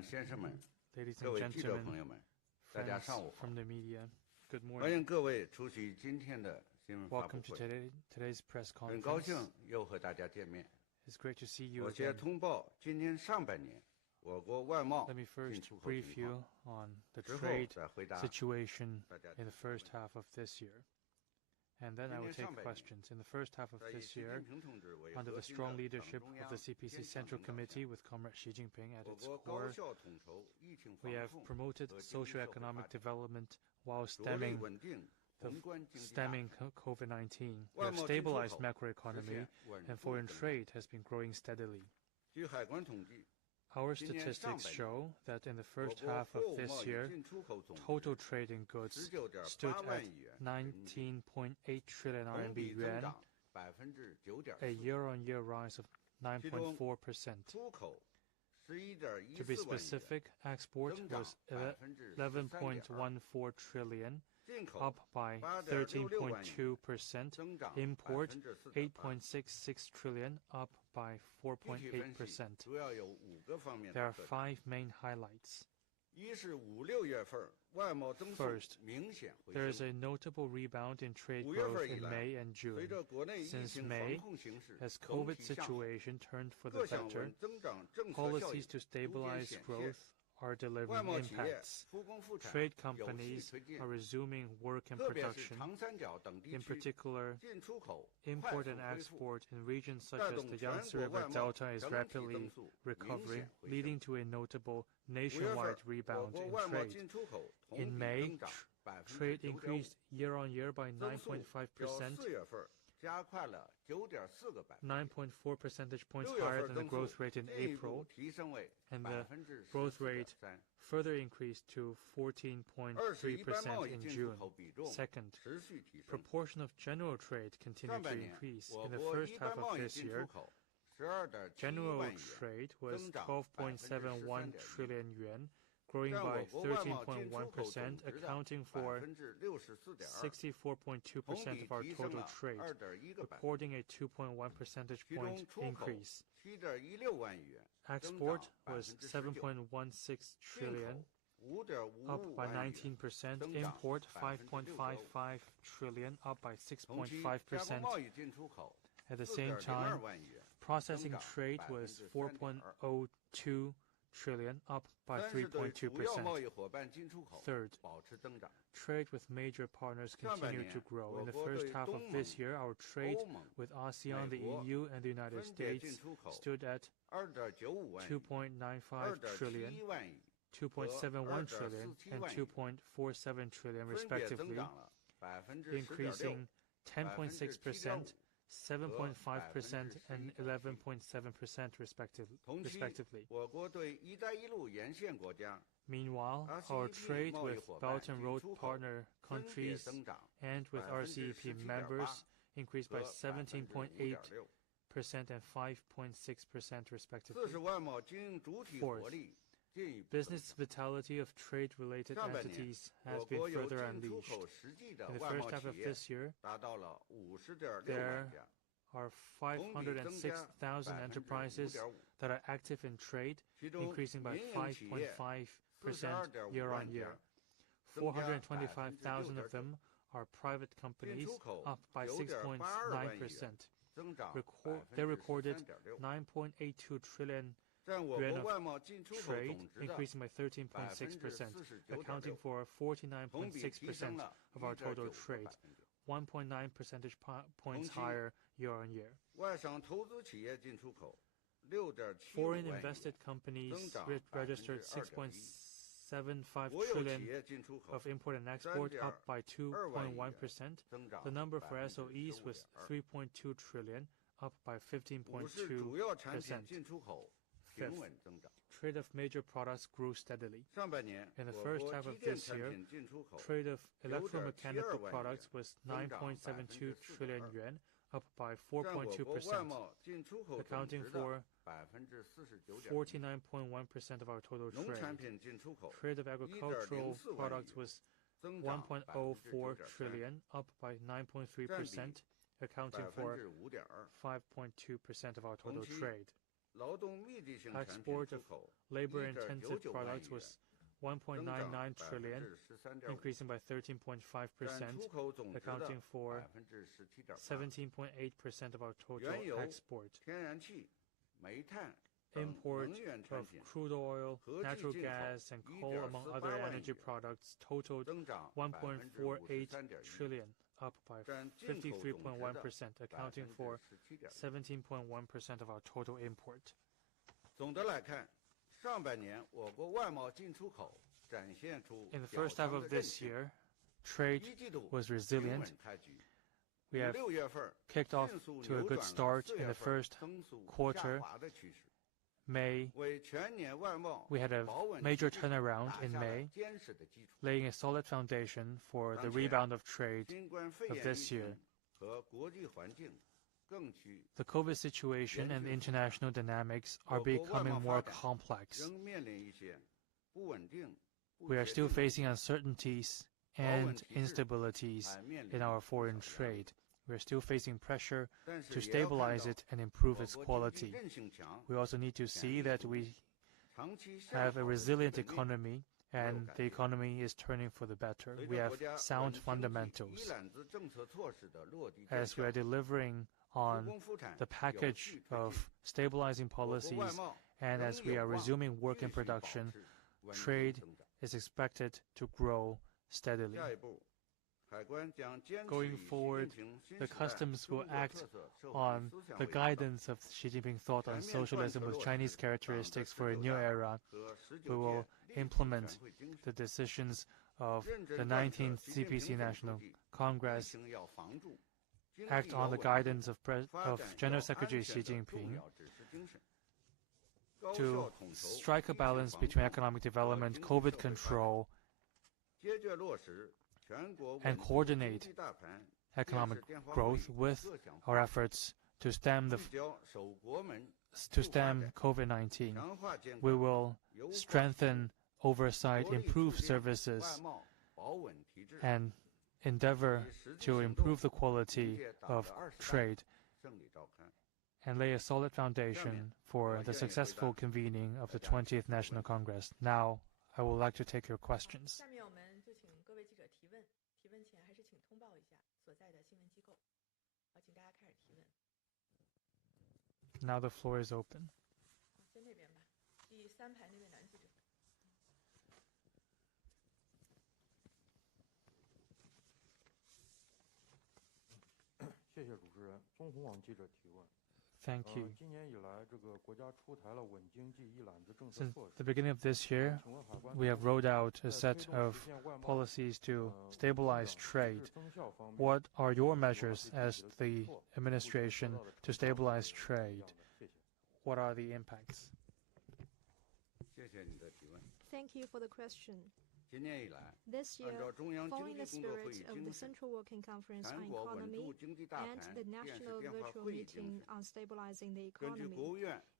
官先生们， Ladies 各 and 位记者朋 gentlemen, 友们，大家 friends 上午好！ from the media, good 欢 morning. 迎各位出席今天的新闻发布 Welcome to 会， today's press 很高 conference. 兴又和大家见面。 It's great to see you 我先 again. 通报今年上半年我国外贸 Let me 进 first 出口 brief 情 you 况， on the 之后 trade 再回答 situation 大家 in the 提出的 first half of this year. And then I will take questions. In the first half of 在以 this 习 year, 近平同志为 under 核 the 心 strong 的 leadership 党中 of 央 the CPC 坚强 Central 领导 Committee 下， with Comrade Xi Jinping at 我 its 国高 core, 效统筹疫情 we 防 have 控 promoted 和经济社会发 socioeconomic 展， development while 着力 stemming 稳定宏观经济大 stemming 局。 COVID-19. We 外 have 贸进出 stabilized 口 macroeconomy 实现稳 and 步 foreign 增长。 trade has been growing steadily. 据海关统计， Our 今年上 statistics 半年 show that in the 我 first 国 half 货 of 物 this 贸易 year, 进出口总值 total trade in goods 19.8 stood 万 at 亿元人民币， 19.8 trillion 同 RMB 比增 yuan, 长9.4%， a year-on-year rise of 9.4%. 出口 To be 11.14 万亿元， specific, export 增长 was 13.2%， 11.14 trillion, 进口 up by 8.66 万亿元， 13.2%, 增长 import 4.8%。 8.66 trillion, up by 具体分析 4.8%. 主要有5个方面 There 的 are 特征。 5 main highlights. 一是5、6月份外贸增速 First, 明显回 There is 升。 a notable rebound in trade 5月 growth 份以 in 来， May and 随 June. 着国内疫 Since 情防 May, 控形势 as 总 COVID 体向好， situation turned for the 各项 better, 稳增长政策效应 policies to 逐渐 stabilize 显现。 growth are 外 delivering 贸企业 impacts. 复工复产 Trade 有序 companies 推进 are， resuming work and 特别是 production. 长三角等地 In 区 particular, 进出口 import 快速 and 恢复， export in regions such 带 as 动 the 全 Yangtze 国 River 外贸 Delta is 整体增 rapidly 速明 recovering, 显回 leading 升。 to a notable 5月份 nationwide 我 rebound 国 in 外贸 trade. 进出口同 In 比 May, 增长 trade 9.5%， increased year-on-year by 增速较 9.5%, 4月份加快了9.4个百分点。 9.4 percentage points 6月 higher 份 than the 增 growth 速 rate in 进一步 April, 提升为 and the growth rate 14.3%。 further increased to 21般贸 14.3% 易 in 进出 June. 口比重 Second, 持续提升。 proportion of general trade 上 continued 半 to 年 increase. 我 In the 国 first 一 half 般贸 of 易 this 进出 year, 口12.71 general 万亿元， trade was 增长 12.71 13.1%， trillion yuan, growing 占 by 我国外贸进出口总 13.1%, 值的 accounting for 64.2%， 64.2% of our 同比提升 total 了 trade, 2.1个百分点。 recording a 2.1 percentage 其中 point 出口 increase. 7.16万亿元，增 Export 长 was 19%， 7.16 进 trillion, 口 up 5.55 by 万亿元， 19%, 增长 import 65%。 5.55 trillion, up by 同期加工 6.5%. 贸易进出口 At the same 4.02 time, 万亿元， processing 增长 trade was 3.2%。 4.02 trillion, up by 三是对主要贸 3.2%. 易伙伴进出口 Third, 保持增长。 Trade with major partners 上半 continued 年 to grow. In the 我国 first 对 half 东 of 盟 this year, our trade 欧盟 with ASEAN, the 美国 EU, and the United 分别进 States 出口 stood at 2.95 万亿， 2.95 trillion, 2.71万亿， 2.71 trillion, 2.47 and 万亿， 2.47 trillion 分别增 respectively, 长了 increasing 10.6%、 10.6%, 7.5%, and 11.7% 同期 respectively. 我国对“一带一路”沿线国家 Meanwhile, our trade with Belt and Road partner countries and with RCEP members increased by 17.8% and 5.6% 四是 respectively. 外贸经营主体活力进一步增 Business 强。 vitality of trade-related 上半年 entities 我 has 国 been 有 further 进出 unleashed. 口实际的 In the 外 first 贸 half 企 of 业 this year, 达到了50.6万 there 家， are 506,000 enterprises that are active in trade, 其中 increasing by 民营企业 5.5% 42.5 year 万 on 家 year. 增加 425,000 of 6.9%， them are private companies, 进出口 up by 9.82 万亿元， 6.9%. 增长 They recorded 13.6%， 9.82 trillion 占我 yuan 国 of 外贸进出口 trade, 总值的 increasing by 13.6%, accounting for 同比提升 49.6% 了 of our 1.9 total 个 trade, 百分点。 1.9 percentage points 同期 higher year on year. 外商投资企业进出口 6.75 万 Foreign 亿元， invested companies 增长 registered 2.1%。 6.75国有企 trillion 业进出口 of import and export, up by 2.2 万亿元， 2.1%. 增长 The number for SOEs 15.2%。 was 3.2 trillion, up by 五是主要产品 15.2%. 进出口平稳增长。 Trade of major products grew steadily. 上半年 In the 我 first 国 half 机 of 电 this 产 year, 品进出口 trade of electromechanical 9.72 products was 增长 9.72 trillion 4.2%， yuan, up by 占我国外 4.2%, 贸进出口总 accounting 值 for 的 49.5%。 49.1% of our total 农产 trade. 品进出口 Trade of agricultural 1.04 万亿 products 元， was 增长 1.04 9.3%， trillion, up by 9.3%, accounting for 5.2%。 5.2% of our 同 total 期 trade. Export of labor-intensive products was 1.99 trillion, increasing by 13.5%, accounting for 17.8% of our total export. Import of crude oil, natural gas, and coal, among other energy products, totaled 1.48 trillion, up by 53.1%, accounting for 17.1% of our total import. In the first half of this year, trade was resilient. We have kicked off to a good start in the first quarter. May, we had a major turnaround in May, laying a solid foundation for the rebound of trade of this year. The COVID situation and the international dynamics are becoming more complex. We are still facing uncertainties and instabilities in our foreign trade. We are still facing pressure to stabilize it and improve its quality. We also need to see that we have a resilient economy, and the economy is turning for the better. We have sound fundamentals. As we are delivering on the package of stabilizing policies, and as we are resuming work in production, trade is expected to grow steadily. Going forward, the customs will act on the guidance of Xi Jinping thought on socialism with Chinese characteristics for a new era. We will implement the decisions of the 19th CPC National Congress, act on the guidance of General Secretary Xi Jinping to strike a balance between economic development, COVID control, and coordinate economic growth with our efforts to stem COVID-19. We will strengthen oversight, improve services, and endeavor to improve the quality of trade and lay a solid foundation for the successful convening of the 20th National Congress. Now, I would like to take your questions. Now the floor is open. Thank you. Since the beginning of this year, we have rolled out a set of policies to stabilize trade. What are your measures as the administration to stabilize trade? What are the impacts? Thank you for the question. This year, following the spirit of the Central Working Conference on Economy and the National Virtual Meeting on Stabilizing the Economy,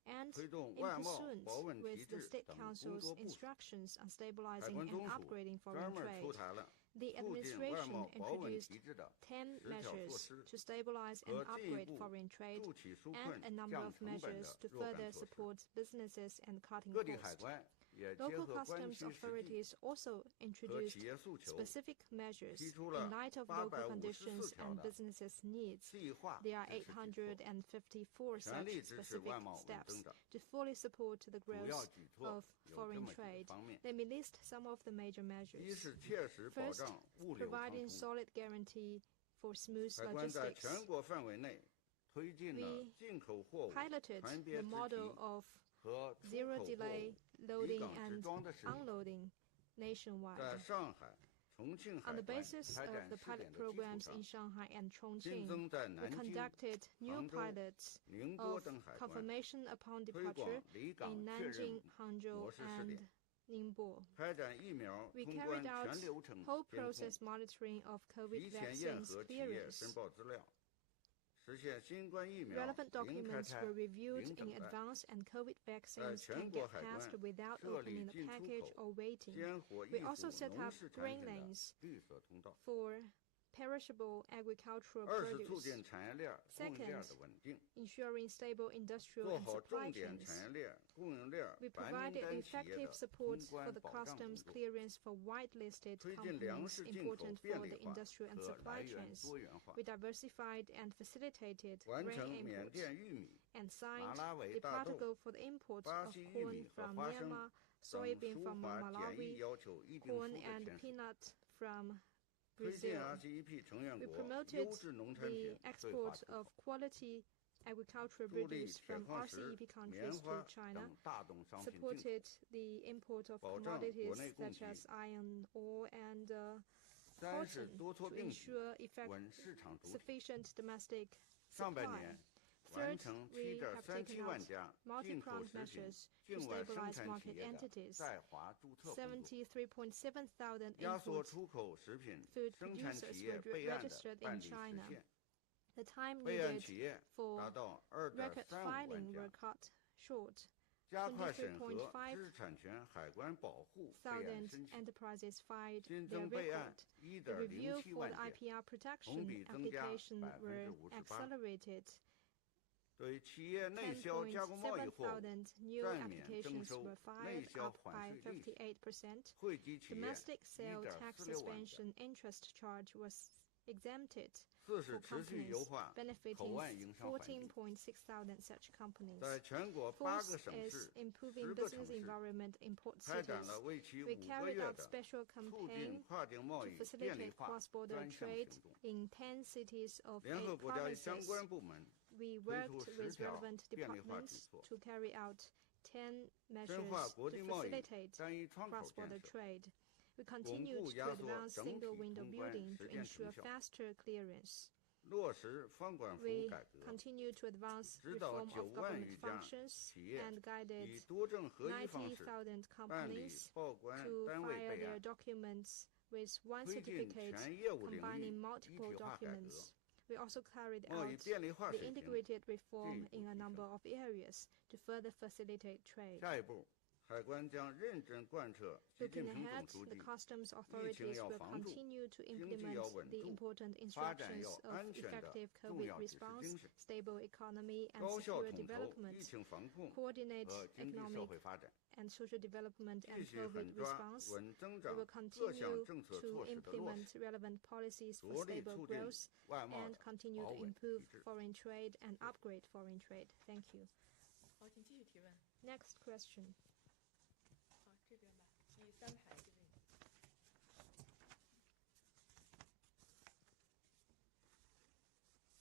and in pursuance with the State Council's instructions on stabilizing and upgrading foreign trade, the administration introduced 10 measures to stabilize and upgrade foreign trade and a number of measures to further support businesses and cutting costs. Local customs authorities also introduced specific measures in light of local conditions and businesses' needs. There are 854 such specific steps to fully support the growth of foreign trade. Let me list some of the major measures. First, providing solid guarantee for smooth logistics. We piloted the model of zero-delay loading and unloading nationwide. On the basis of the pilot programs in Shanghai and Chongqing, we conducted new pilots of confirmation upon departure in Nanjing, Hangzhou, and Ningbo. We carried out whole process monitoring of COVID vaccines clearance. Relevant documents were reviewed in advance, and COVID vaccines can get passed without opening the package or waiting. We also set up green lanes for perishable agricultural 二是促 produce. 进产业链、供应链的稳定， Ensuring stable industrial 做 and 好 supply 重点 chains. 产业链、供应链 We 白名 provided 单企业 effective 的 support 通 for 关 the 保障工 customs 作， clearance for whitelisted 推进粮 companies 食进口 important 便 for 利 the 化 industrial and 和 supply 来源 chains. 多元化， We diversified and facilitated 完 grain 成缅 imports 甸玉米、 and 马 signed 拉维 the 大豆、 protocol for the import 巴 of 西玉 corn 米和 from 花生 Myanmar, 等 soybean 舒 from 华检疫 Malawi, 要求议定 corn 书的 and 签署， peanut from 推进 Brazil. RCEP 成员 We 国 promoted 优质农产 the 品对华 export 出 of 口， quality agricultural 助力 produce 铁 from 矿石、 RCEP 棉 countries 花 to China, 等大宗商品进口， supported the import of 保障国 commodities 内供 such 给。 as iron ore and 三是 cotton 多措 to 并举， ensure 稳市场主体。 sufficient domestic 上半 supply. 年完 Third, 成 we have taken 7.37 out 万家进口 multi-pronged 食品 measures to 境外生 stabilize 产企 market 业的 entities. 在华注册工作， 73.7 thousand 压缩 import 出口食品 food 生产企 producers 业 were 备案的 registered 办 in 理时 China. 限， The time 备案 needed 企业 for 达到 record 2.35 万 filing 家 were，cut short. 加快审核 23.5知识产权海关保护备案 thousand 申请， enterprises filed 新 their 增备案 record. The review 1.07 for 万 the 件， IPR 同 protection 比增加 application were 58%。 accelerated. 对企业内销加工贸易 10.7 货物 thousand new 暂免征 applications 收 were 内 filed, 销 up 缓 by 税利息， 58%. 惠及企业 Domestic sale tax 1.46 万家。 suspension interest charge was exempted 四是 for 持续 companies 优化口 benefiting 岸营商环境， 14.6 thousand such companies. 在全国8 Fourth 个省 is 市、 improving 10个 business 城市 environment in port 开展 cities. 了为期 We 5个 carried 月 out 的 special 促进 campaign 跨境贸 to 易便利 facilitate 化 cross-border 专项 trade 行动。 in 10 cities of 联合 8国家相 provinces. 关部门 We 推出 worked 10 with 条 relevant 便利化举 departments 措， to carry out 10深化 measures 国 to 际贸易 facilitate 单一窗口建 cross-border 设， trade. We 巩 continued 固 to 压缩 advance 整 single 体 window 通关 building 实 to 践成 ensure 效， faster clearance. 落实放管服务 We 改革， continue to advance 指导 reform 9 of 万 government 余家 functions 企业 and guided 以多证合一方式 90,000办理 companies 报关 to 单位 file 备 their 案， documents with one 推进 certificate 全业务领域 combining 一 multiple 体化改革， documents. We also carried 贸 out 易便利化 the 水平 integrated reform 进一步 in a 提 number 升。 of areas to further facilitate trade. 下一步，海关将认真贯彻习 Looking 近平 ahead, 总书 the 记 customs 疫情 authorities 要 will 防住， continue to 经济 implement 要稳 the 住， important 发展 instructions 要 of 安全的 effective 重 COVID 要指示 response, 精神， stable economy, and 高效 secure 统筹 development, 疫情防控 coordinate 和经济社 economic 会发展， and social development 继 and 续 COVID 狠抓 response. 稳增 We 长 will 各项 continue 政策 to 措施的落 implement 实， relevant policies for 着力 stable 促进 growth 外贸 and 的 continue 保 to 稳 improve 一致。 foreign trade and upgrade foreign trade. Thank you. 好，请继续提问。 Next question. 好，这边吧，第3排这位。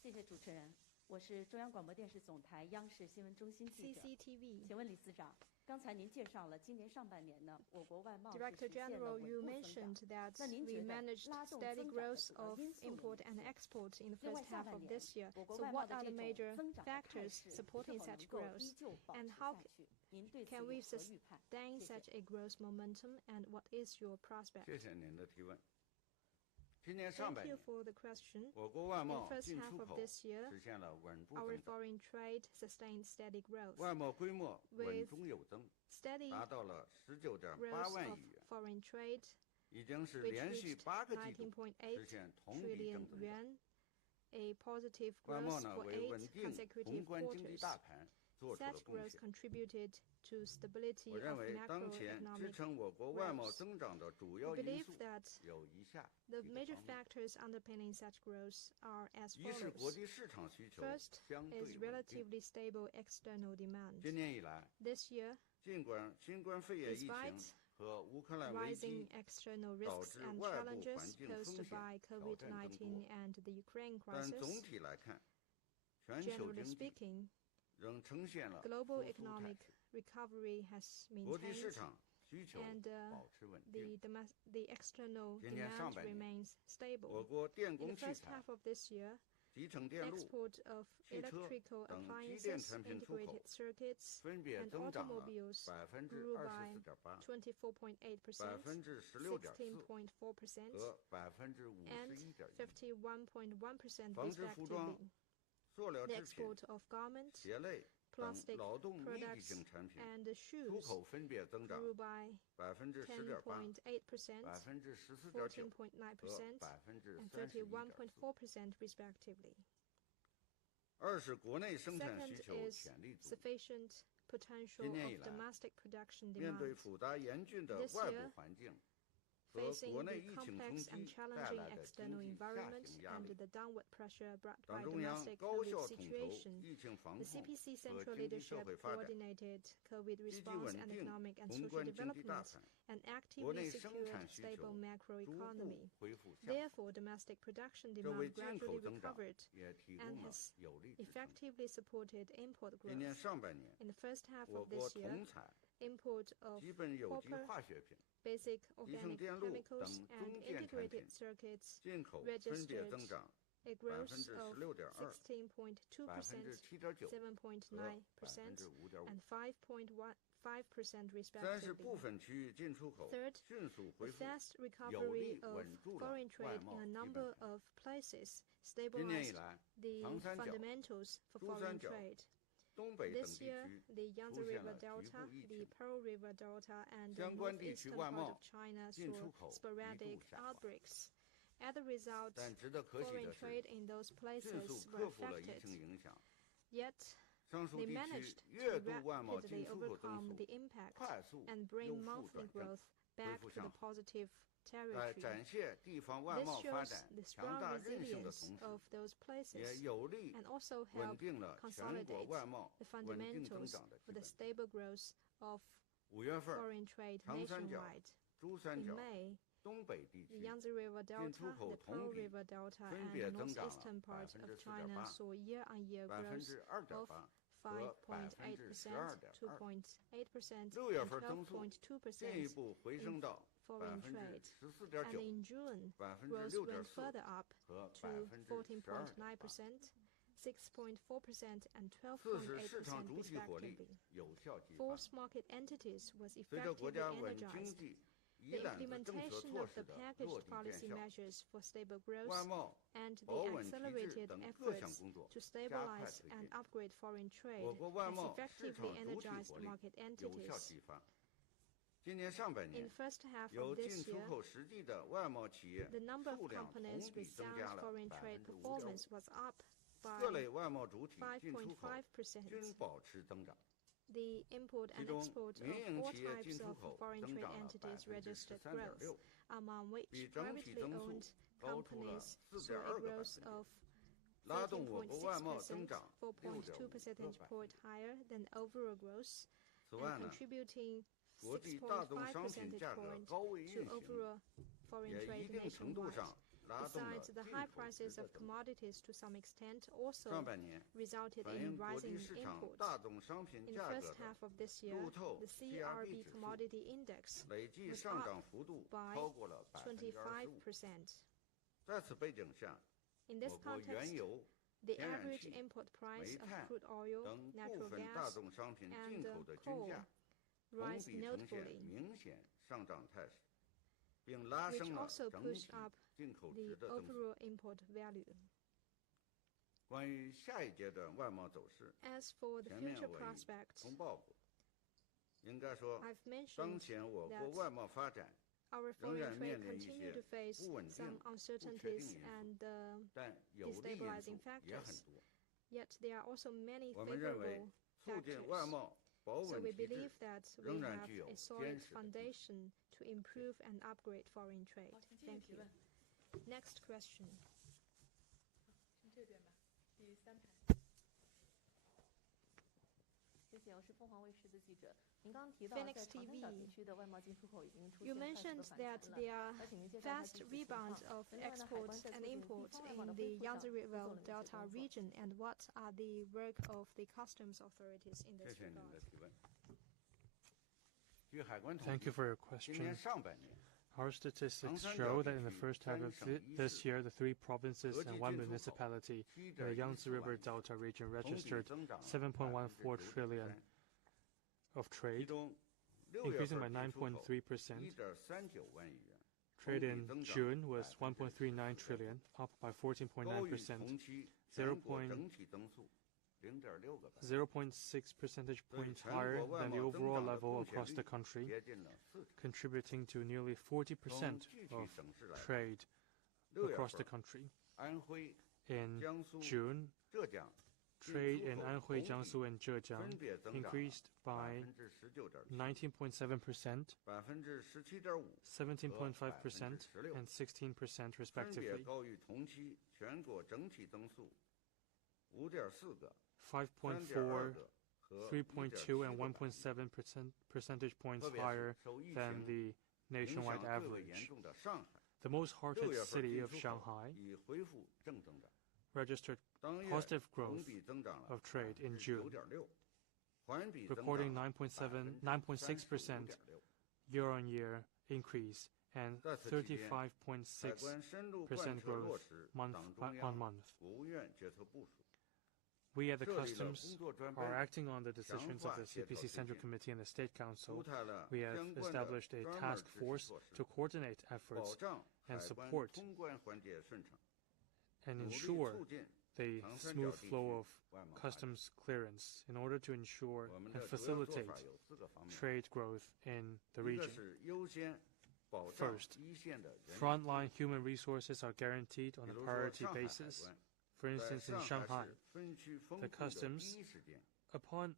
谢谢主持人，我是中央广播电视总台央视新闻中心记者。 CCTV. 请问李司长，刚才您介绍了今年上半年呢，我国外贸是 Director 实现了 General, 稳 you 步增长。 mentioned that 那您 we 觉得 managed 拉动 steady 增长的 growth 主要 of 因素有 import 哪 and 些？ export in the 另外， first 下 half 半 of 年 this year. 我国 So 外贸 what 的 are 这 the 种 major 增长的态 factors 势是 supporting 否 such 能够 growth? 依旧保 And 持 how 下去？您对此 Can we 有何预判？ sustain 谢谢。 such a growth momentum, and what is your prospect? 谢谢您的提问。今年上 Thank 半 you 年， for the question. 我国外 In 贸 first 进 half 出 of 口 this year, 实现了稳步 our 增长， foreign trade sustained steady growth. 外贸规模稳 With 中有增， Steady 达到了19.8 growth 万 of 亿元， foreign trade, 已经是 which 连续 reached 8个季度 19.8实现同比 trillion 正增长。 yuan, a positive 外贸 growth 呢 for 为 8稳定 consecutive 宏观经济 quarters. 大盘做出了 Such 贡 growth 献。 contributed to stability 我 of 认为当前支 macroeconomic 撑我国外贸 growth. 增长的主 We 要因 believe 素 that 有以下 the 几个 major 方面： factors underpinning such growth are as 一是国 follows. 际市场需求 First 相对 is 稳定。 relatively stable external demand. 今年以来， This year, 尽管新冠肺炎疫情 despite 和乌克兰危 rising 机 external 导 risks 致 and 外部 challenges 环境 posed 风险 by 挑战更 COVID-19 多， and the Ukraine 但 crisis, 总体来看，全球 generally 经济 speaking, 仍呈现了 global 复苏态 economic 势， recovery has 国际市 maintained, 场需求 and 保持稳定。 the external 今年 demand 上半年， remains 我 stable. 国电 In 工 the 器 first 材、 half of this year, 集成电路 export of 汽车 electrical 等机电 appliances, 产品出口 integrated circuits, 分别 and 增长了 automobiles 24.8%、grew by 24.8%, 16.4% 16.4%, 和 and 51.1%。 51.1% 纺织服装、 respectively. 塑料 The 制品、 export of garments, 鞋类、plastic products and shoes grew by 10.8%, 14.9%, and 31.4% respectively. Second is sufficient potential of domestic production demand. This year, facing the complex and challenging external environment and the downward pressure brought by domestic COVID situation, the CPC Central Leadership coordinated COVID response and economic and social development and actively secured stable macroeconomy. Therefore, domestic production demand gradually recovered and has effectively supported import growth. In the first half of this year, import of copper, basic organic chemicals, and integrated circuits registered a growth of 16.2%, 7.9%, and 5.15% respectively. Third, the fast recovery of foreign trade in a number of places stabilized the fundamentals for foreign trade. This year, the Yangtze River Delta, the Pearl River Delta, and the northeastern part of China saw sporadic outbreaks. As a result, foreign trade in those places were affected. Yet, they managed to rapidly overcome the impact and bring monthly growth back to the positive territory. This shows the strong resilience of those places and also helped consolidate the fundamentals for the stable growth of foreign trade nationwide. In May, the Yangtze River Delta, the Pearl River Delta, and the northeastern part of China saw year-on-year growth of 5.8%, 2.8%, and 12.2% in foreign trade. And in June, growth went further up to 14.9%, 6.4%, and 12.8% respectively. Forced market entities was effectively energized. The implementation of the packaged policy measures for stable growth and the accelerated efforts to stabilize and upgrade foreign trade has effectively energized market entities. In the first half of this year, the number of companies with sound foreign trade performance was up by 5.5%. The import and export of all types of foreign trade entities registered growth, among which privately owned companies saw a growth of 13.6%, 4.2 percentage point higher than overall growth, and contributing 6.5 percentage point to overall foreign trade nationwide. Besides, the high prices of commodities to some extent also resulted in rising imports. In the first half of this year, the CRB commodity index was up by 25%. In this context, the average import price of crude oil, natural gas, and coal rose notably, which also pushed up the overall import value. As for the future prospects, I've mentioned that our foreign trade continue to face some uncertainties and destabilizing factors. Yet there are also many favorable factors. So we believe that we have a solid foundation to improve and upgrade foreign trade. Thank you. Next question. Phoenix TV. You mentioned that there are fast rebound of exports and imports in the Yangtze River Delta region, and what are the work of the customs authorities in this regard? Thank you for your question. Our statistics show that in the first half of this year, the 3 provinces and 1 municipality in the Yangtze River Delta region registered 7.14 trillion of trade, increasing by 9.3%. Trade in June was 1.39 trillion, up by 14.9%, 0.6 percentage points higher than the overall level across the country, contributing to nearly 40% of trade across the country. In June, trade in Anhui, Jiangsu, and Zhejiang increased by 19.7%, 17.5%, and 16% respectively. 5.4, 3.2, and 1.7 percentage points higher than the nationwide average. The most hard-hit city of Shanghai registered positive growth of trade in June, recording 9.6% year-on-year increase and 35.6% growth month-on-month. We at the Customs are acting on the decisions of the CPC Central Committee and the State Council. We have established a task force to coordinate efforts and support and ensure the smooth flow of customs clearance in order to ensure and facilitate trade growth in the region. First, frontline human resources are guaranteed on a priority basis. For instance, in Shanghai, the customs, upon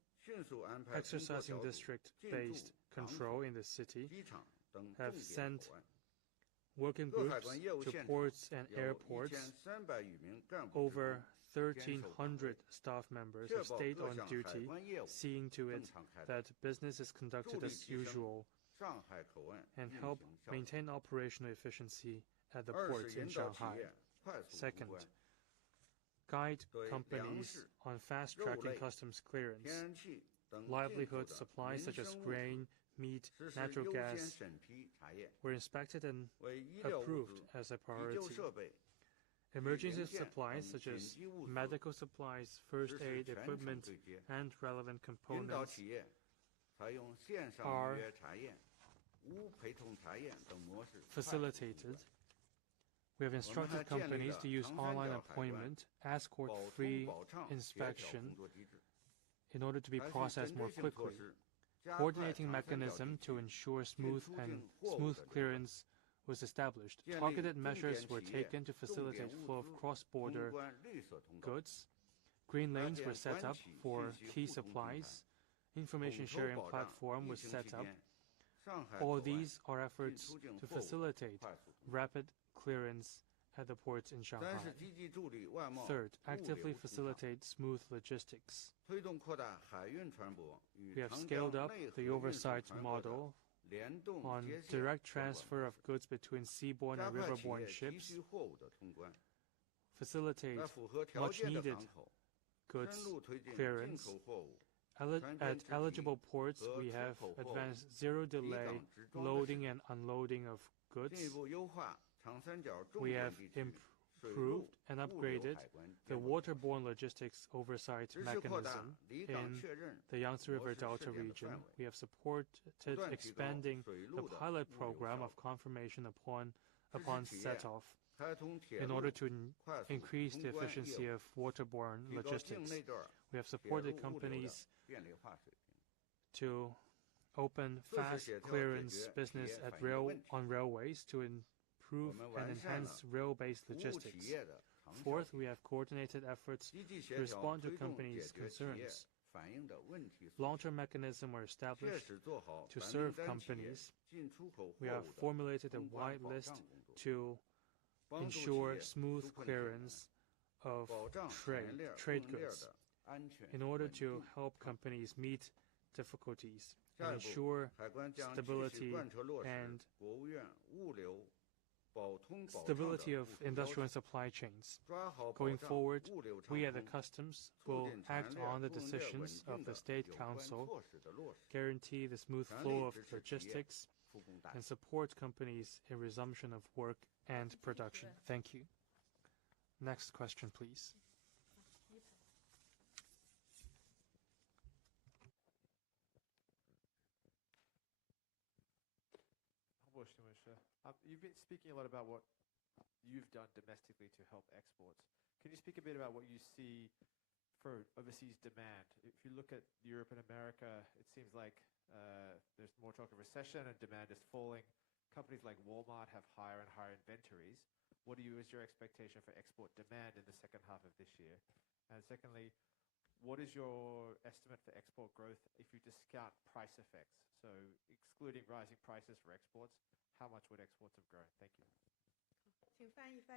exercising district-based control in the city, have sent working groups to ports and airports. Over 1,300 staff members have stayed on duty, seeing to it that business is conducted as usual and help maintain operational efficiency at the ports in Shanghai. Second, guide companies on fast-tracking customs clearance. Livelihood supplies such as grain, meat, natural gas were inspected and approved as a priority. Emergency supplies such as medical supplies, first aid equipment, and relevant components are facilitated. We have instructed companies to use online appointment, escort-free inspection in order to be processed more quickly. Coordinating mechanism to ensure smooth clearance was established. Targeted measures were taken to facilitate flow of cross-border goods. Green lanes were set up for key supplies. Information sharing platform was set up. All these are efforts to facilitate rapid clearance at the ports in Shanghai. Third, actively facilitate smooth logistics. We have scaled up the oversight model on direct transfer of goods between seaborne and riverborne ships, facilitate much-needed goods clearance. At eligible ports, we have advanced zero-delay loading and unloading of goods. We have improved and upgraded the waterborne logistics oversight mechanism in the Yangtze River Delta region. We have supported expanding the pilot program of confirmation upon set-off in order to increase the efficiency of waterborne logistics. We have supported companies to open fast clearance business on railways to improve and enhance rail-based logistics. Fourth, we have coordinated efforts to respond to companies' concerns. Long-term mechanisms were established to serve companies. We have formulated a wide list to ensure smooth clearance of trade goods in order to help companies meet difficulties and ensure stability of industrial and supply chains. Going forward, we at the Customs will act on the decisions of the State Council, guarantee the smooth flow of logistics, and support companies in resumption of work and production. Thank you. Next question, please. You've been speaking a lot about what you've done domestically to help exports. Can you speak a bit about what you see for overseas demand. If you look at Europe and America, it seems like there's more talk of recession and demand is falling. Companies like Walmart have higher and higher inventories. What is your expectation for export demand in the second half of this year? And secondly, what is your estimate for export growth if you discount price effects? So excluding rising prices for exports, how much would exports have grown? Thank you. 请翻译一下。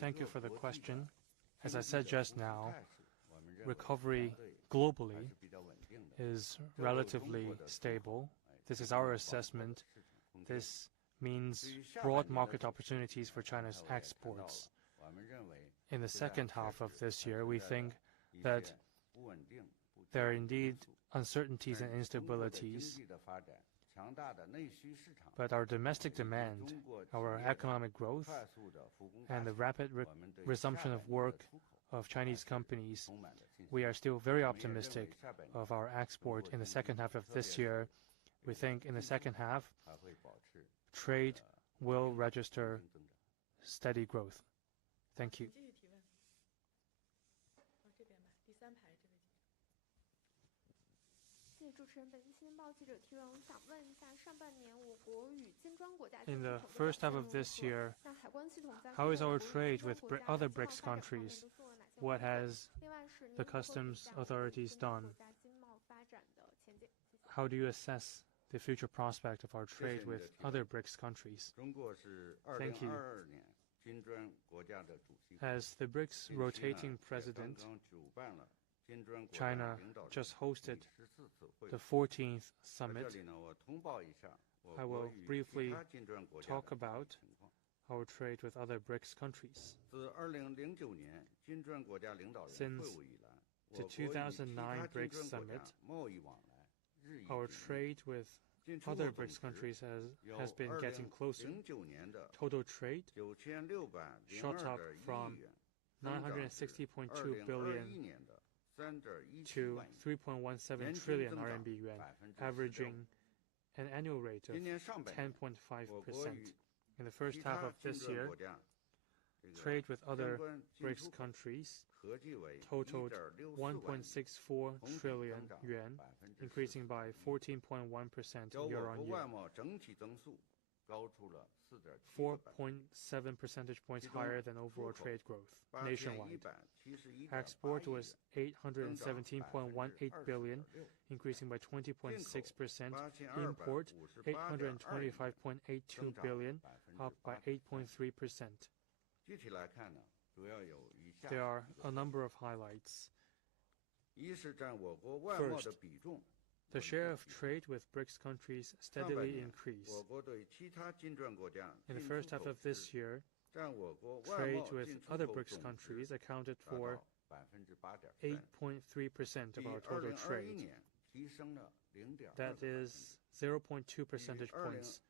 Thank you for the question. As I said just now, recovery globally is relatively stable. This is our assessment. This means broad market opportunities for China's exports. In the second half of this year, we think that there are indeed uncertainties and instabilities, but our domestic demand, our economic growth, and the rapid resumption of work of Chinese companies, we are still very optimistic of our export in the second half of this year. We think in the second half, trade will register steady growth. Thank you. In the first half of this year, how is our trade with other BRICS countries? What has the customs authorities done? How do you assess the future prospect of our trade with other BRICS countries? Thank you. As the BRICS rotating president, China just hosted the 14th summit. I will briefly talk about our trade with other BRICS countries. Since the 2009 BRICS summit, our trade with other BRICS countries has been getting closer. Total trade shot up from 960.2 billion to 3.17 trillion RMB yuan, averaging an annual rate of 10.5%. In the first half of this year, trade with other BRICS countries totaled 1.64 trillion yuan, increasing by 14.1% year-on-year. 4.7 percentage points higher than overall trade growth nationwide. Export was 817.18 billion, increasing by 20.6%. Import, 825.82 billion, up by 8.3%. There are a number of highlights. First, the share of trade with BRICS countries steadily increased. In the first half of this year, trade with other BRICS countries accounted for 8.3% of our total trade. That is 0.2 percentage points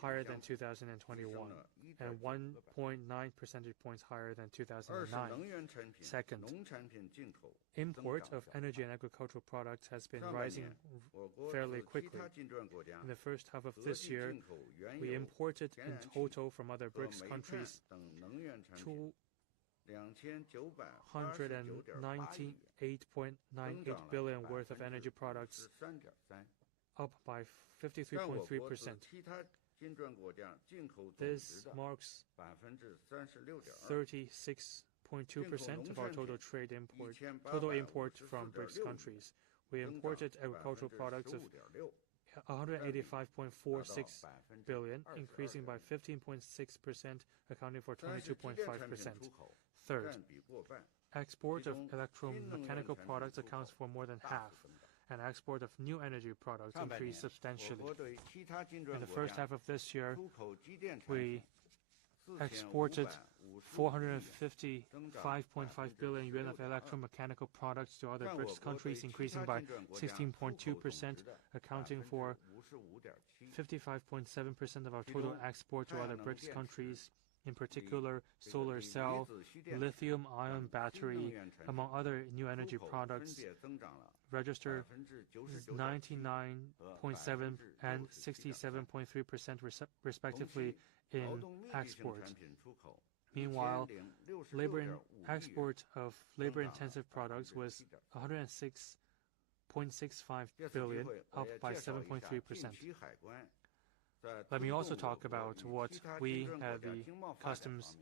higher than 2021 and 1.9 percentage points higher than 2009. Second, import of energy and agricultural products has been rising fairly quickly. In the first half of this year, we imported in total from other BRICS countries 298.98 billion worth of energy products, up by 53.3%. This marks 36.2% of our total import from BRICS countries. We imported agricultural products of 185.46 billion, increasing by 15.6%, accounting for 22.5%. Third, export of electromechanical products accounts for more than half. and export of new energy products increased substantially. In the first half of this year, we exported 455.5 billion yuan of electromechanical products to other BRICS countries, increasing by 16.2%, accounting for 55.7% of our total export to other BRICS countries. In particular, solar cell, lithium-ion battery, among other new energy products, registered 99.7% and 67.3% respectively in export. Meanwhile, export of labor-intensive products was 106.65 billion, up by 7.3%. Let me also talk about what we at the Customs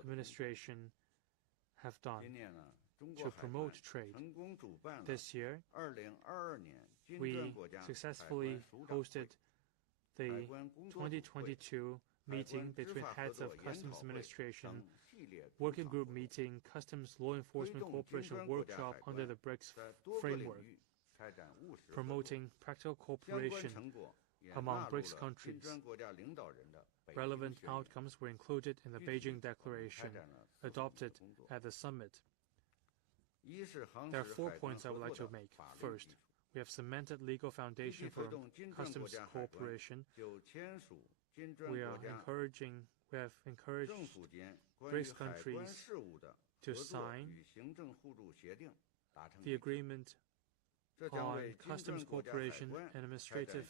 Administration have done to promote trade. This year, we successfully hosted the 2022 meeting between heads of Customs Administration, working group meeting, Customs Law Enforcement Cooperation Workshop under the BRICS framework, promoting practical cooperation among BRICS countries. Relevant outcomes were included in the Beijing Declaration, adopted at the summit. There are 4 points I would like to make. First, we have cemented legal foundation for customs cooperation. We have encouraged BRICS countries to sign the agreement on customs cooperation and administrative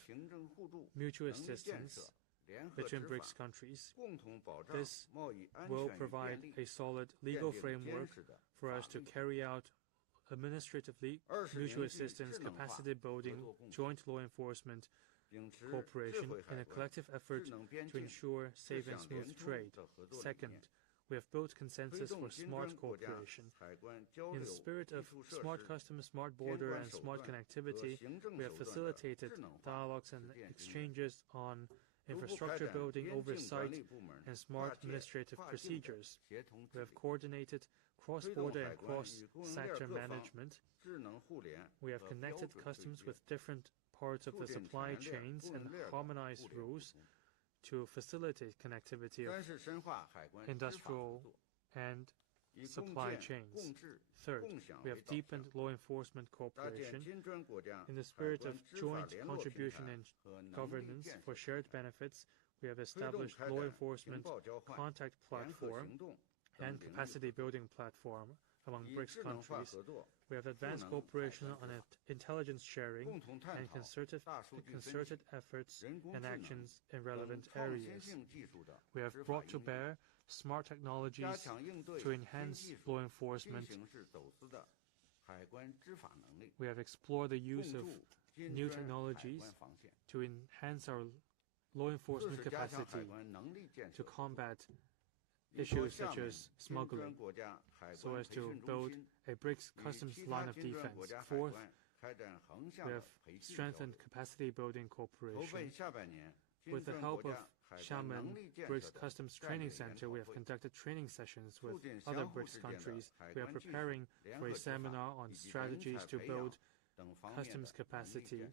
mutual assistance between BRICS countries. This will provide a solid legal framework for us to carry out administratively mutual assistance, capacity building, joint law enforcement cooperation, and a collective effort to ensure safe and smooth trade. Second, we have built consensus for smart cooperation. In the spirit of smart customs, smart border, and smart connectivity, we have facilitated dialogues and exchanges on infrastructure building, oversight, and smart administrative procedures. We have coordinated cross-border and cross-sector management. We have connected customs with different parts of the supply chains and harmonized rules to facilitate connectivity of industrial and supply chains. Third, we have deepened law enforcement cooperation. In the spirit of joint contribution and governance for shared benefits, we have established law enforcement contact platform and capacity building platform among BRICS countries. We have advanced cooperation on intelligence sharing and concerted efforts and actions in relevant areas. We have brought to bear smart technologies to enhance law enforcement. We have explored the use of new technologies to enhance our law enforcement capacity to combat issues such as smuggling, so as to build a BRICS customs line of defense. Fourth, we have strengthened capacity building cooperation. With the help of Xiamen BRICS Customs Training Center, we have conducted training sessions with other BRICS countries. We are preparing for a seminar on strategies to build customs capacity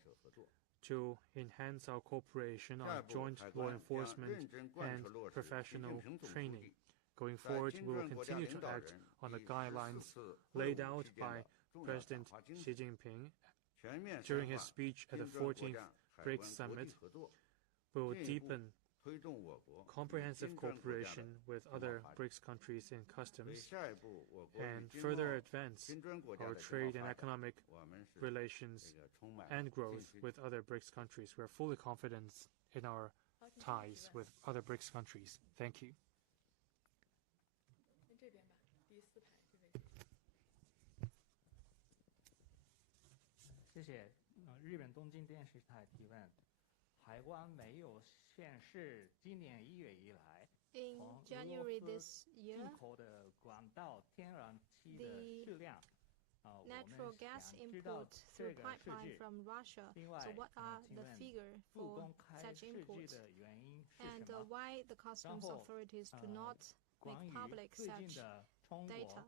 to enhance our cooperation on joint law enforcement and professional training. Going forward, we will continue to act on the guidelines laid out by President Xi Jinping during his speech at the 14th BRICS Summit. We will deepen comprehensive cooperation with other BRICS countries in customs and further advance our trade and economic relations and growth with other BRICS countries. We are fully confident in our ties with other BRICS countries. Thank you. 这边吧，第4排这位。谢谢。日本东京电视台提问：海关没有显示今年1月以来， In January this year, 进口的管道天然气的数量。 natural gas import through pipeline from Russia. So what are the figure for such imports? And why the customs authorities do not make public such data?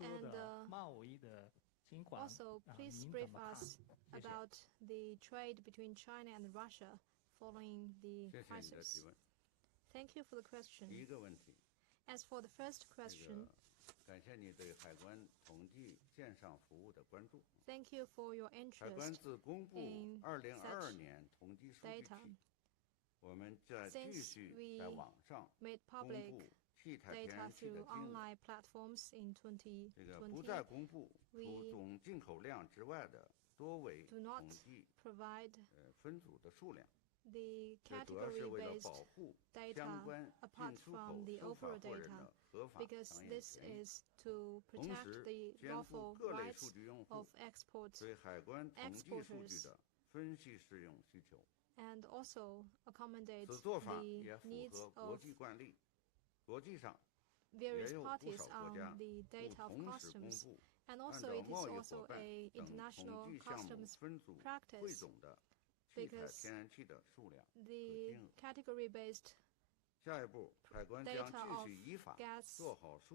And Also, please brief us about the trade between China and Russia following the crisis. Thank you for the question. As for the first question, thank you for your interest in such data. Since we made public data through online platforms in 2020, we do not provide the category-based data apart from the overall data, because this is to protect the lawful rights of exporters and also accommodate the needs of various parties on the data of customs. And also it is also an international customs practice, because the category-based data of gas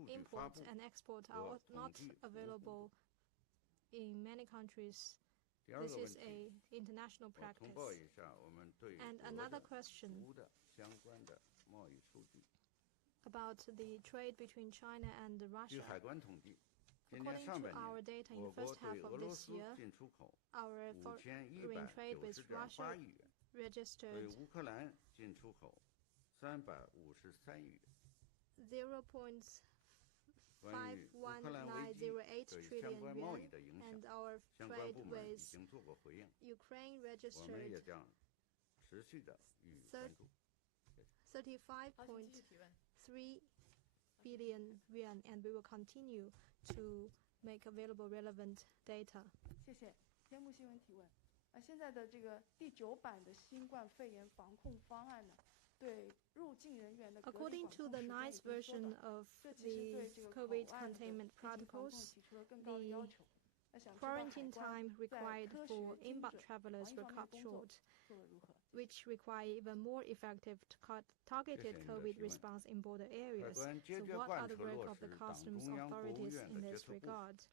import and export are not available in many countries. This is an international practice. And another question about the trade between China and Russia. According to our data in the first half of this year, our foreign trade with Russia registered 0.51908 trillion yuan, and our trade with Ukraine registered 35.3 billion yuan, and we will continue to make available relevant data. 谢谢。天目新闻提问。现在的这个第9版的新冠肺炎防控方案呢，对入境人员的隔离管控时间已经缩短。 According to the ninth version of the COVID containment protocols, the quarantine time required for inbound travelers were cut short, which require even more effective targeted COVID response in border areas. So what are the work of the customs authorities in this regard?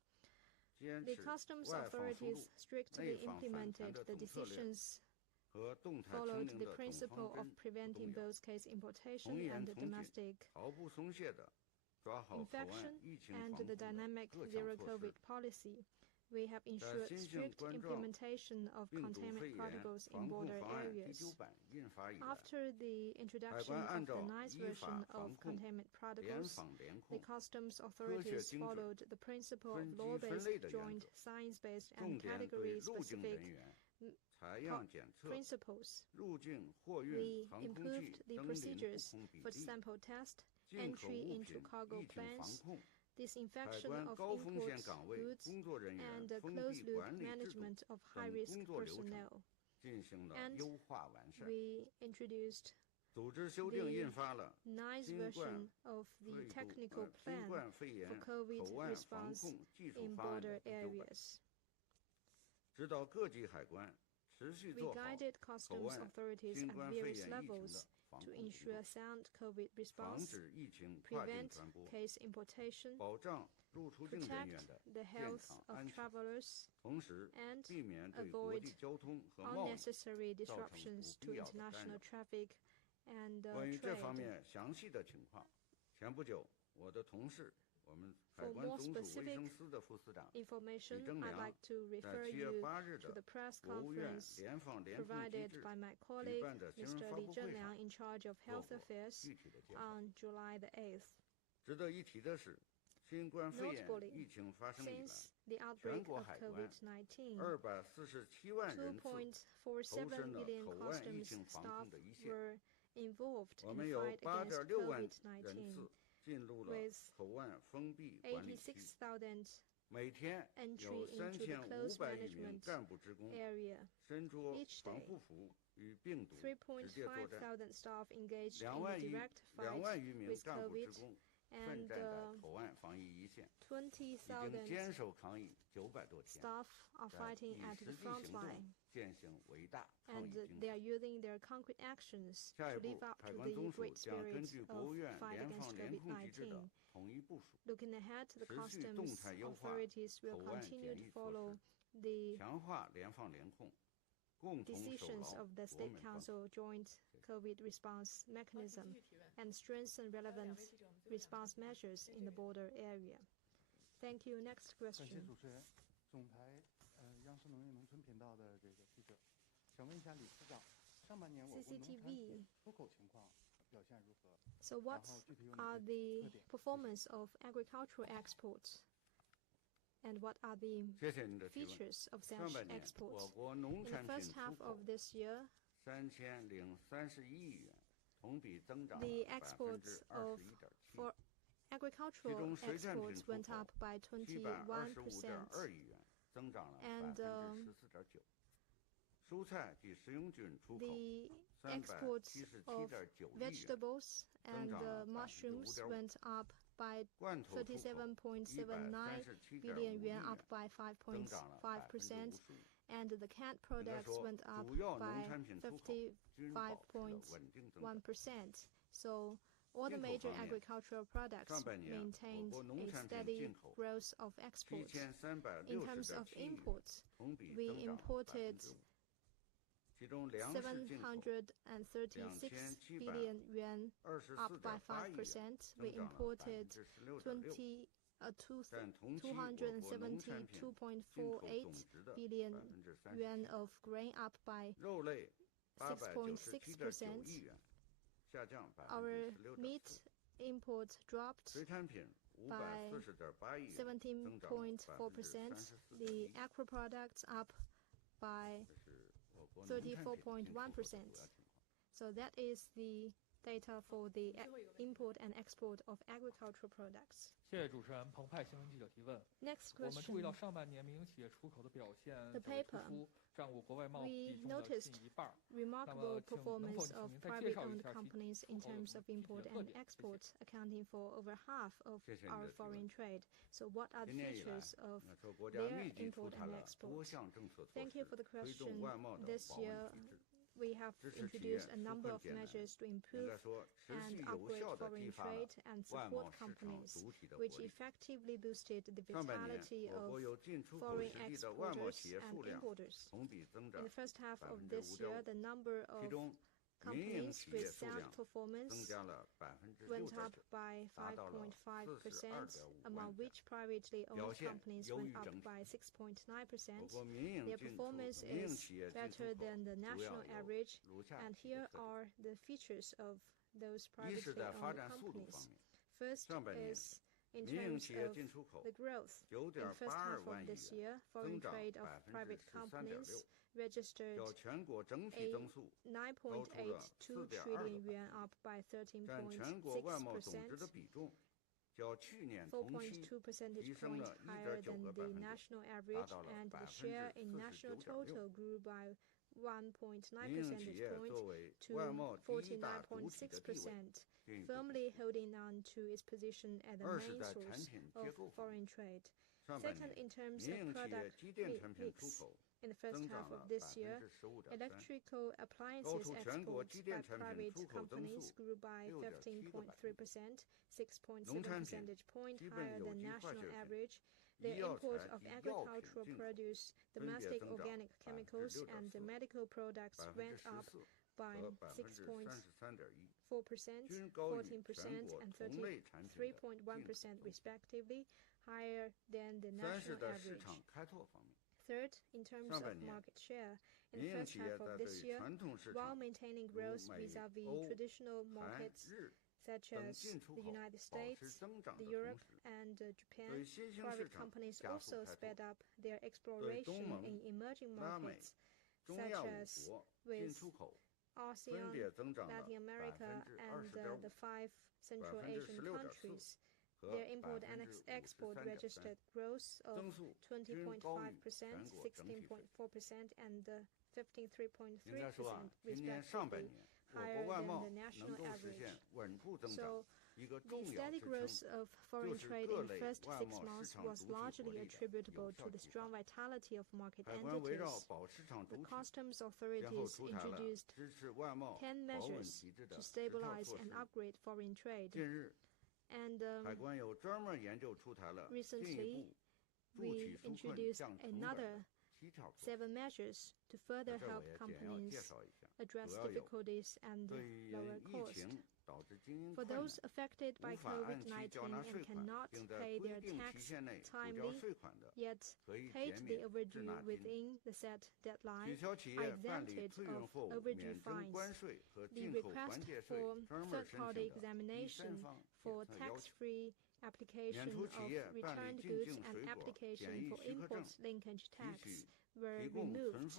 The customs authorities strictly implemented the decisions, followed the principle of preventing both case importation and domestic infection, and the dynamic zero-COVID policy. We have ensured strict implementation of containment protocols in border areas. After the introduction of the ninth version of containment protocols, the customs authorities followed the principle of law-based, joint, science-based, and category-specific principles. We improved the procedures for sample test, entry into cargo planes, disinfection of import goods, and closed-loop management of high-risk personnel. And we introduced the ninth version of the technical plan for COVID response in border areas. We guided customs authorities at various levels to ensure sound COVID response, prevent case importation, protect the health of travelers, and avoid unnecessary disruptions to international traffic and trade. For more specific information, I'd like to refer you to the press conference provided by my colleague, Mr. Li Zhenliang, in charge of Health Affairs, on July the 8th. Notably, since the outbreak of COVID-19, 2.47 million customs staff were involved in the fight against COVID-19, with 86,000 entry into the closed management area each day. 3,500 staff engaged in the direct fight with COVID, and 20,000 staff are fighting at the front line, and they are using their concrete actions to live up to the great spirit of fight against COVID-19. Looking ahead, the customs authorities will continue to follow the decisions of the State Council Joint COVID response mechanism and strengthen relevant response measures in the border area. Thank you. Next question. CCTV. So what are the performance of agricultural exports? And what are the features of such exports? In the first half of this year, the exports for agricultural exports went up by 21%, and the exports of vegetables and mushrooms went up by 37.79 billion yuan, up by 5.5%, and the canned products went up by 55.1%. So all the major agricultural products maintained a steady growth of exports. In terms of imports, we imported 736 billion yuan, up by 5%. We imported 272.48 billion yuan of grain, up by 6.6%. Our meat import dropped by 17.4%. The aqua products up by 34.1%. So that is the data for the import and export of agricultural products. 谢谢主持人。澎湃新闻记者提问。 Next 我们注意到 question. 上半年民营企业出口的表现 The 较为突 paper. 出，占我国外贸易 We 比重的 noticed 近一半。 Remarkable 那么，能否 performance of 请您再介绍一 private-owned 下其 companies in 出口有 terms 什 of 么具体 import 的 and 特点？谢谢。 export, accounting for over half of 谢谢你的 our 提问。 foreign trade. So what are the 今年以来， features of 说国家 their 密集出 import 台 and 了 export? 多项政策措 Thank you 施， for the 推 question. 动外贸的 This 保温 year, 机制。 we have 支持企业 introduced a number 纾 of 困艰难， measures to 应 improve 该说持 and 续有 upgrade 效地激 foreign 发了 trade and 外贸 support 市场 companies, 主体的 which 活力。 effectively boosted the 上半年， vitality 我 of 国有进出口 foreign 实地的外贸 exporters 企业 and 数量 importers. 同比增 In 长 the first half of 5.5 this year, the number 其 of 中民营 companies 企 with 业数 sound 量增 performance 加了 went up 6.9%， by 达到了 5.5%, 42.5 among 万家。 which privately 表 owned 现 companies 优 went 于 up 整体。 by 我 6.9%. 国民营 Their 进出 performance 民营 is 企业进 better 出口 than the 主要 national 有 average, 如下 and 几个 here 特点： are the features of those 一是 privately 在发 owned 展速度方 companies. 面， First 上半年 is in 民营 terms 企业 of 进出口 the growth. In the first half 9.82 万 of 亿 this 元， year, foreign 增长 trade of private 13.6%， companies registered 较全国整体 a 增速 9.82 trillion yuan, up by 占全国外贸总值的 13.6%, 比重，较去年同期 4.2 percentage 提升 points 了 higher than the 1.9个百分点， national 达 average, 到了 and the share in national 49.6%。 total grew by 1.9 民营企 percentage 业 point 作为 to 外贸第一大主体的地位 49.6%, 进一步 firmly holding on to its position as the 二是 main 在产 source 品 of 结构方面， foreign trade. 上半 Second, 年 in terms 民 of 营企业 product 机电产品出 mix, 口 in the first 增 half 长 of 了 this year, 15.3%， electrical 高 appliances 出全国 exports 机 by 电产品 private 出口增 companies 速 grew by 6.7个百分点。 15.3%, 6.7 农产品 percentage point 基本 higher 有 than 机化 national 学品 average. 医 The 药 import 材 of 及药品 agricultural 进口 produce, 分别 domestic 增长 organic chemicals, and 6.4%、 medical products went up 14% by 和 6.4%, 33.1%， 均高于 14% 全国 and 同类产品的进口 3.1% 增速。 respectively, higher than the 三是 national 在市 average. 场开拓方面， Third, in terms 上 of 半年 market share, in 民 the 营 first 企业 half of 在 this 对 year, 传统市 while 场 maintaining 如 growth 美 vis-à-vis 欧、 traditional 韩、 markets 日 such 等 as 进出 the 口 United 保持 States, 增长 the 的 Europe, 同时， and 对 Japan, 新兴市 private 场 companies 加速 also 开拓 sped。 up their 对 exploration 东盟、 in emerging 拉美、 markets 中 such 亚五 as 国进 with 出口分 ASEAN, 别增长了 Latin America, and the 20.5%、 five Central Asian 16.4% countries. 和 Their import and export 53.3%， registered growth of 增速均 20.5%, 高于全国整体水平。 16.4%, and 应该说啊， 53.3% 今年上半 respectively, 年，我国 higher 外 than 贸 the 能 national 够实 average. 现稳步增长， So 一个 the 重要 steady 支撑 growth of foreign 就是 trade 各 in the 类 first 外 6 贸市 months 场 was 主体活 largely 力的 attributable 有 to 效 the 激 strong 发。 vitality of market 海关围绕 entities. 保市场 The 主体， customs 先后 authorities 出台了 introduced 支持外贸 10 保稳 measures 机制的 to 10套 stabilize 措 and 施。 upgrade foreign trade. 近日， And recently, we introduced another 7 measures to further help companies address difficulties and lower costs. For those affected by COVID-19 and cannot pay their tax timely, yet paid the overdue within the set deadline, are exempted of overdue fines. The request for third-party examination for tax-free application of returned goods and application for import linkage tax were removed.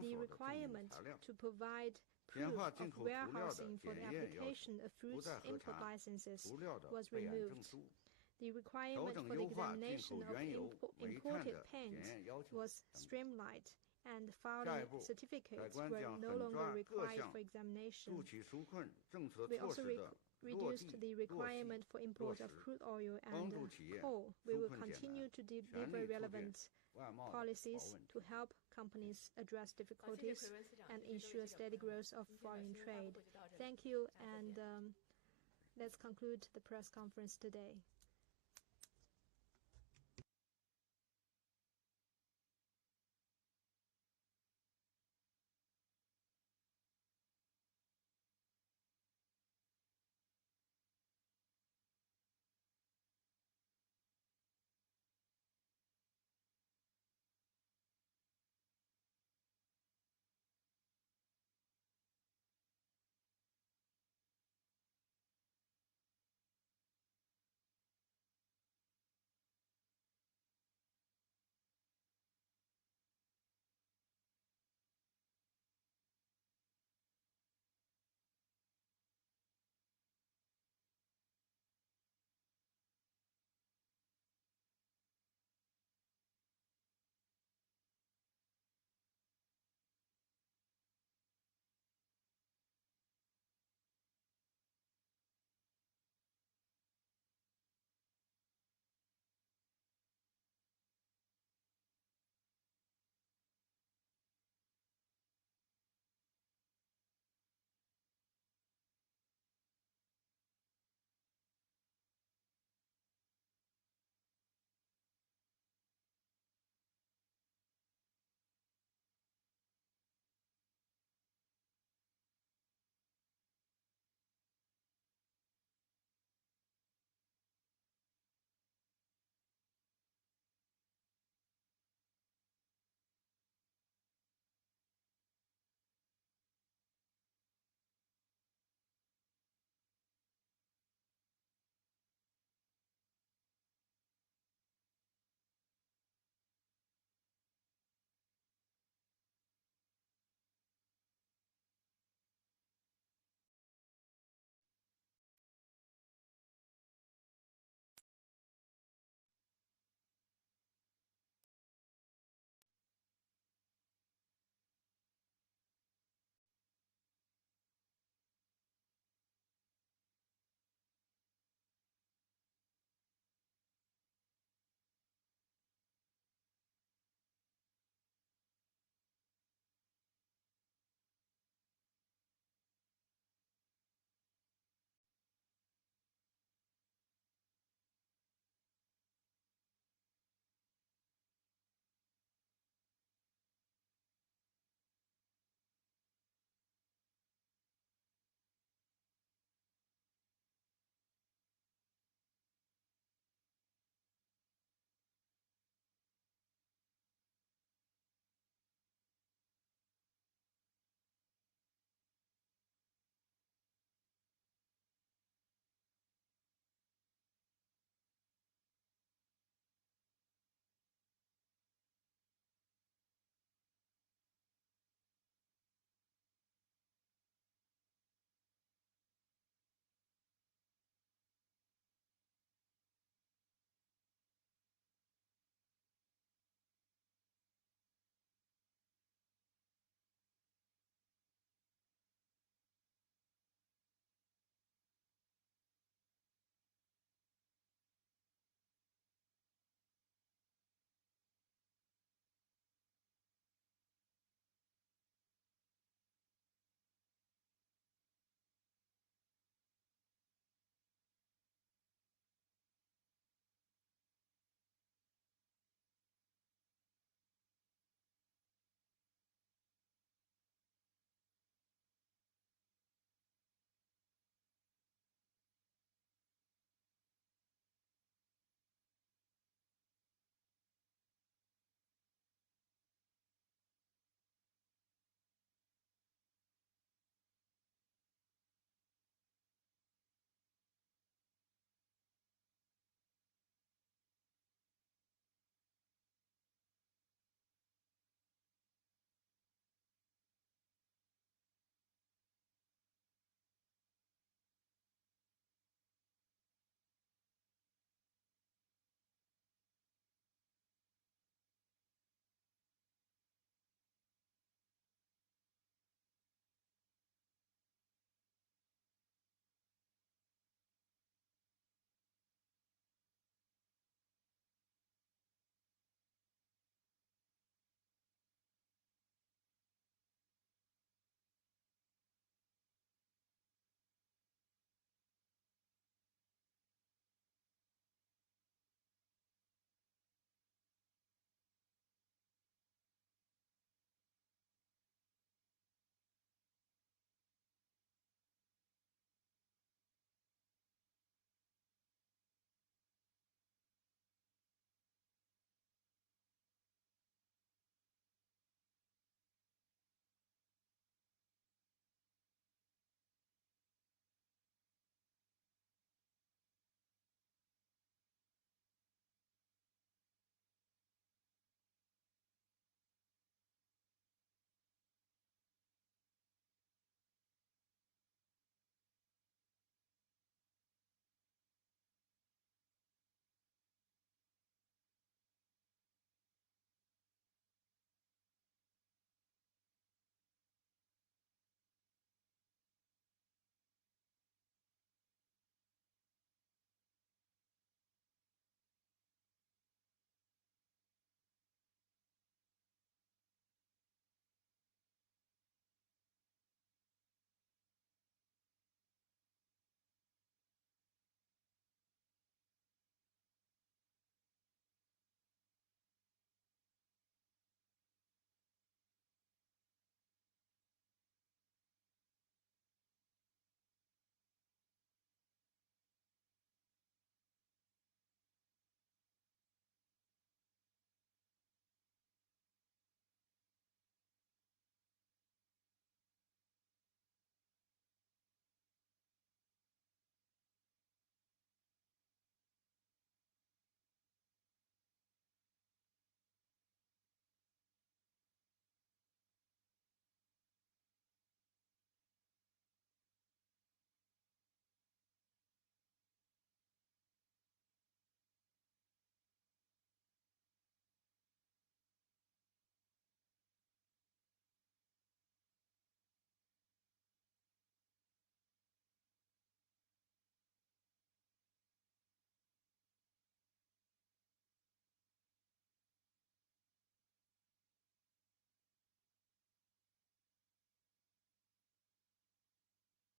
The requirement to provide proof of warehousing for the application of fruits import licenses was removed. The requirement for the examination of imported paint was streamlined, and filing certificates were no longer required for examination. We also reduced the requirement for import of crude oil and coal. We will continue to deliver relevant policies to help companies address difficulties and ensure steady growth of foreign trade. Thank you, and let's conclude the press conference today.